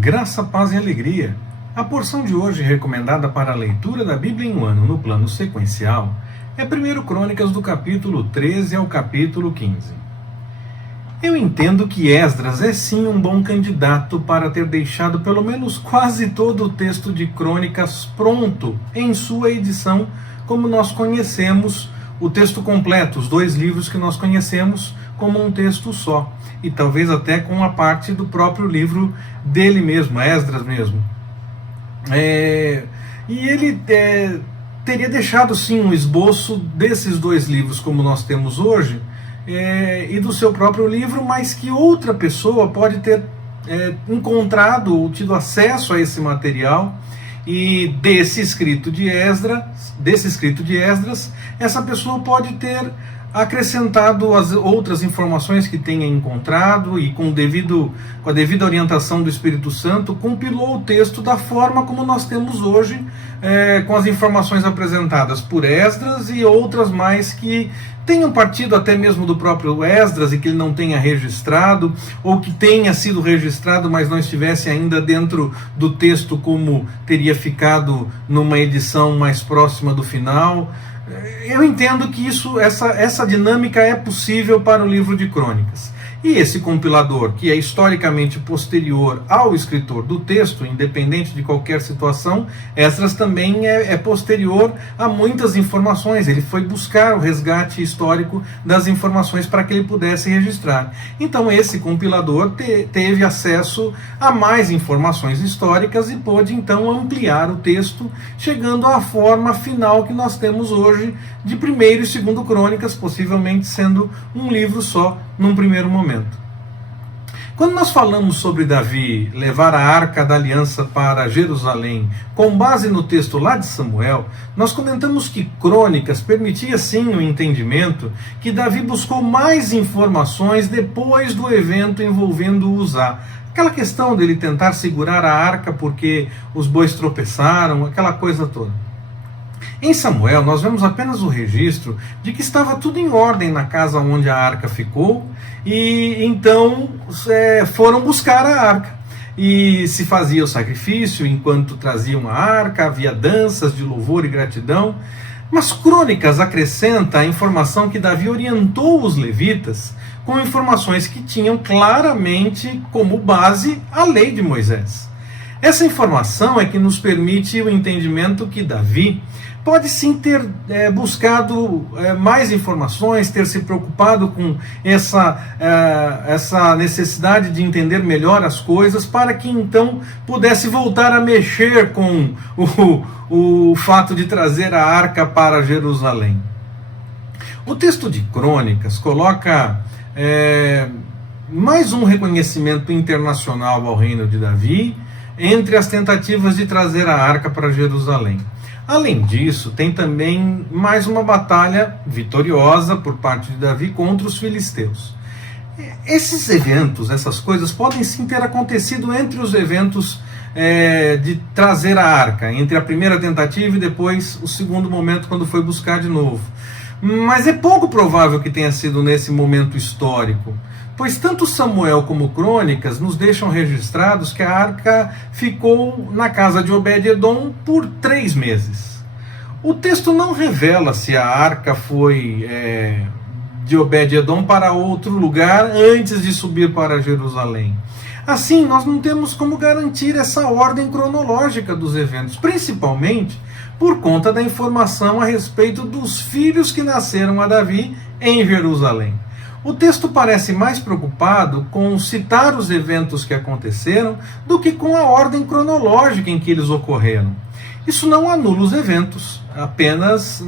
Graça, paz e alegria. A porção de hoje recomendada para a leitura da Bíblia em um ano no plano sequencial é 1 Crônicas do capítulo 13 ao capítulo 15. Eu entendo que Esdras é sim um bom candidato para ter deixado pelo menos quase todo o texto de Crônicas pronto em sua edição, como nós conhecemos o texto completo, os dois livros que nós conhecemos como um texto só, e talvez até com a parte do próprio livro dele mesmo, Esdras mesmo. E ele teria deixado sim um esboço desses dois livros como nós temos hoje, e do seu próprio livro, mas que outra pessoa pode ter encontrado ou tido acesso a esse material, e desse escrito de Esdras, essa pessoa pode ter acrescentado as outras informações que tenha encontrado e com a devida orientação do Espírito Santo, compilou o texto da forma como nós temos hoje, com as informações apresentadas por Esdras e outras mais que tenham partido até mesmo do próprio Esdras e que ele não tenha registrado, ou que tenha sido registrado, mas não estivesse ainda dentro do texto como teria ficado numa edição mais próxima do final. Eu entendo que essa dinâmica é possível para o livro de Crônicas. E esse compilador, que é historicamente posterior ao escritor do texto, independente de qualquer situação, Esdras também é posterior a muitas informações. Ele foi buscar o resgate histórico das informações para que ele pudesse registrar. Então esse compilador teve acesso a mais informações históricas e pôde então ampliar o texto, chegando à forma final que nós temos hoje de 1º e 2º Crônicas, possivelmente sendo um livro só num primeiro momento. Quando nós falamos sobre Davi levar a Arca da Aliança para Jerusalém, com base no texto lá de Samuel, nós comentamos que Crônicas permitia sim o entendimento que Davi buscou mais informações depois do evento envolvendo Uzá. Aquela questão dele tentar segurar a arca porque os bois tropeçaram, aquela coisa toda. Em Samuel, nós vemos apenas o registro de que estava tudo em ordem na casa onde a arca ficou, e então foram buscar a arca. E se fazia o sacrifício enquanto traziam a arca, havia danças de louvor e gratidão. Mas Crônicas acrescenta a informação que Davi orientou os levitas com informações que tinham claramente como base a lei de Moisés. Essa informação é que nos permite o entendimento que Davi pode sim ter buscado mais informações, ter se preocupado com essa necessidade de entender melhor as coisas, para que então pudesse voltar a mexer com o fato de trazer a arca para Jerusalém. O texto de Crônicas coloca mais um reconhecimento internacional ao reino de Davi entre as tentativas de trazer a arca para Jerusalém. Além disso, tem também mais uma batalha vitoriosa por parte de Davi contra os filisteus. Esses eventos, essas coisas, podem sim ter acontecido entre os eventos de trazer a arca, entre a primeira tentativa e depois o segundo momento, quando foi buscar de novo. Mas é pouco provável que tenha sido nesse momento histórico, pois tanto Samuel como Crônicas nos deixam registrados que a arca ficou na casa de Obed-Edom por 3 meses. O texto não revela se a arca foi de Obed-Edom para outro lugar antes de subir para Jerusalém. Assim, nós não temos como garantir essa ordem cronológica dos eventos, principalmente por conta da informação a respeito dos filhos que nasceram a Davi em Jerusalém. O texto parece mais preocupado com citar os eventos que aconteceram do que com a ordem cronológica em que eles ocorreram. Isso não anula os eventos, apenas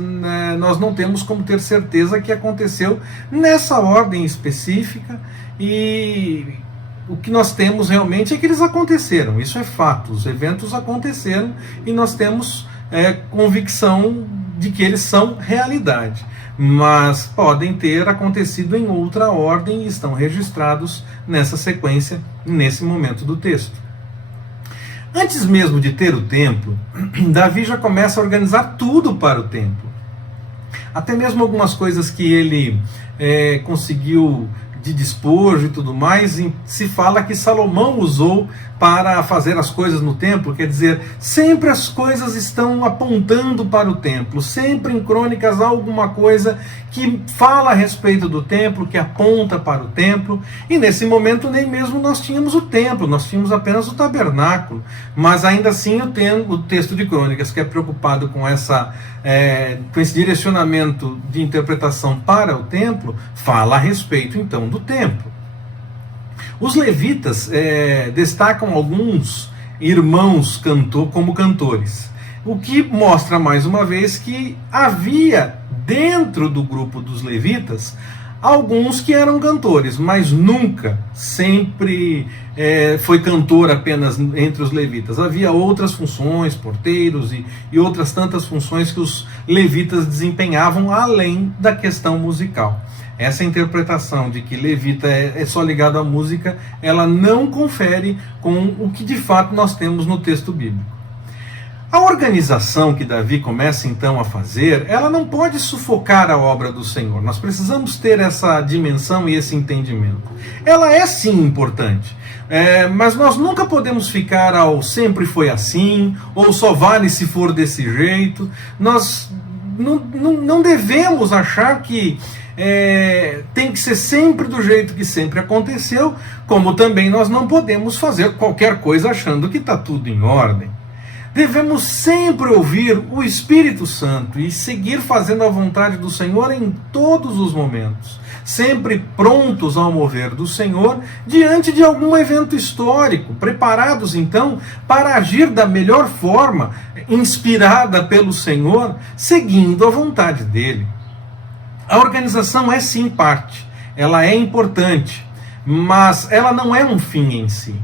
nós não temos como ter certeza que aconteceu nessa ordem específica, e o que nós temos realmente é que eles aconteceram. Isso é fato, os eventos aconteceram e nós temos convicção de que eles são realidade, mas podem ter acontecido em outra ordem e estão registrados nessa sequência, nesse momento do texto. Antes mesmo de ter o templo, Davi já começa a organizar tudo para o templo. Até mesmo algumas coisas que ele conseguiu de despojo e tudo mais, se fala que Salomão usou para fazer as coisas no templo. Quer dizer, sempre as coisas estão apontando para o templo, sempre em Crônicas há alguma coisa que fala a respeito do templo, que aponta para o templo, e nesse momento nem mesmo nós tínhamos o templo, nós tínhamos apenas o tabernáculo, mas ainda assim o texto de Crônicas, que é preocupado com esse direcionamento de interpretação para o templo, fala a respeito então do templo. Os levitas destacam alguns irmãos como cantores, o que mostra mais uma vez que havia dentro do grupo dos levitas alguns que eram cantores, mas nunca sempre foi cantor apenas entre os levitas. Havia outras funções, porteiros e outras tantas funções que os levitas desempenhavam além da questão musical. Essa interpretação de que levita é só ligado à música, ela não confere com o que de fato nós temos no texto bíblico. A organização que Davi começa então a fazer, ela não pode sufocar a obra do Senhor. Nós precisamos ter essa dimensão e esse entendimento. Ela é sim importante, mas nós nunca podemos ficar ao sempre foi assim, ou só vale se for desse jeito. Nós não devemos achar que tem que ser sempre do jeito que sempre aconteceu, como também nós não podemos fazer qualquer coisa achando que está tudo em ordem. Devemos sempre ouvir o Espírito Santo e seguir fazendo a vontade do Senhor em todos os momentos, sempre prontos ao mover do Senhor diante de algum evento histórico, preparados então para agir da melhor forma, inspirada pelo Senhor, seguindo a vontade dele. A organização é sim parte, ela é importante, mas ela não é um fim em si.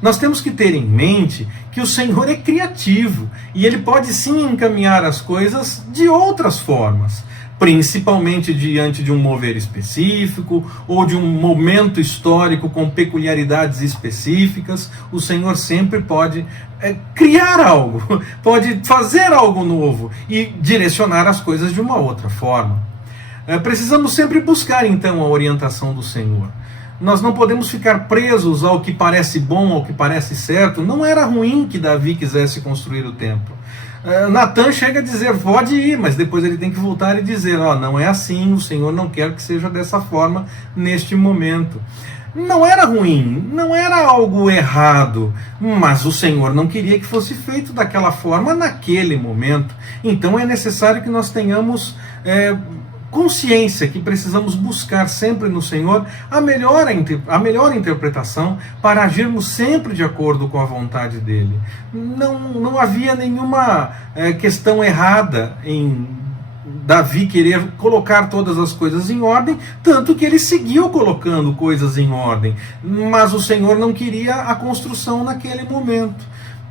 Nós temos que ter em mente que o Senhor é criativo e Ele pode sim encaminhar as coisas de outras formas, principalmente diante de um mover específico ou de um momento histórico com peculiaridades específicas. O Senhor sempre pode criar algo, pode fazer algo novo e direcionar as coisas de uma outra forma. Precisamos sempre buscar então a orientação do Senhor. Nós não podemos ficar presos ao que parece bom, ao que parece certo. Não era ruim que Davi quisesse construir o templo. Natã chega a dizer, pode ir, mas depois ele tem que voltar e dizer, não é assim, o Senhor não quer que seja dessa forma neste momento. Não era ruim, não era algo errado, mas o Senhor não queria que fosse feito daquela forma naquele momento. Então é necessário que nós tenhamos consciência que precisamos buscar sempre no Senhor a melhor interpretação para agirmos sempre de acordo com a vontade dele. Não havia nenhuma questão errada em Davi querer colocar todas as coisas em ordem, tanto que ele seguiu colocando coisas em ordem, mas o Senhor não queria a construção naquele momento.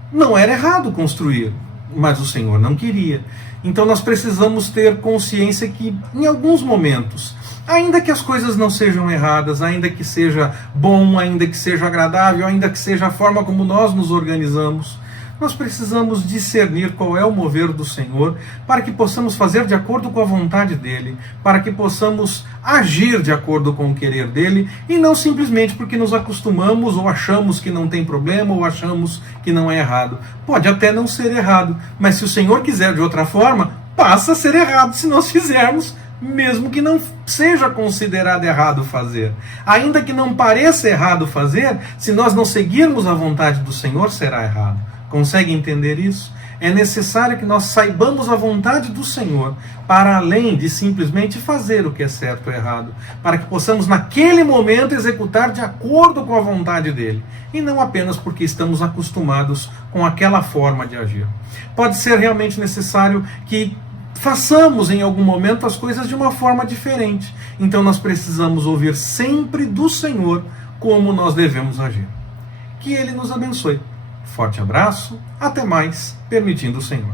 Não era errado construir, mas o Senhor não queria. Então nós precisamos ter consciência que em alguns momentos, ainda que as coisas não sejam erradas, ainda que seja bom, ainda que seja agradável, ainda que seja a forma como nós nos organizamos, nós precisamos discernir qual é o mover do Senhor para que possamos fazer de acordo com a vontade dele, para que possamos agir de acordo com o querer dele e não simplesmente porque nos acostumamos ou achamos que não tem problema ou achamos que não é errado. Pode até não ser errado, mas se o Senhor quiser de outra forma, passa a ser errado se nós fizermos, mesmo que não seja considerado errado fazer. Ainda que não pareça errado fazer, se nós não seguirmos a vontade do Senhor, será errado. Consegue entender isso? É necessário que nós saibamos a vontade do Senhor, para além de simplesmente fazer o que é certo ou errado, para que possamos naquele momento executar de acordo com a vontade dele, e não apenas porque estamos acostumados com aquela forma de agir. Pode ser realmente necessário que façamos em algum momento as coisas de uma forma diferente, então nós precisamos ouvir sempre do Senhor como nós devemos agir. Que Ele nos abençoe. Forte abraço, até mais, permitindo o Senhor.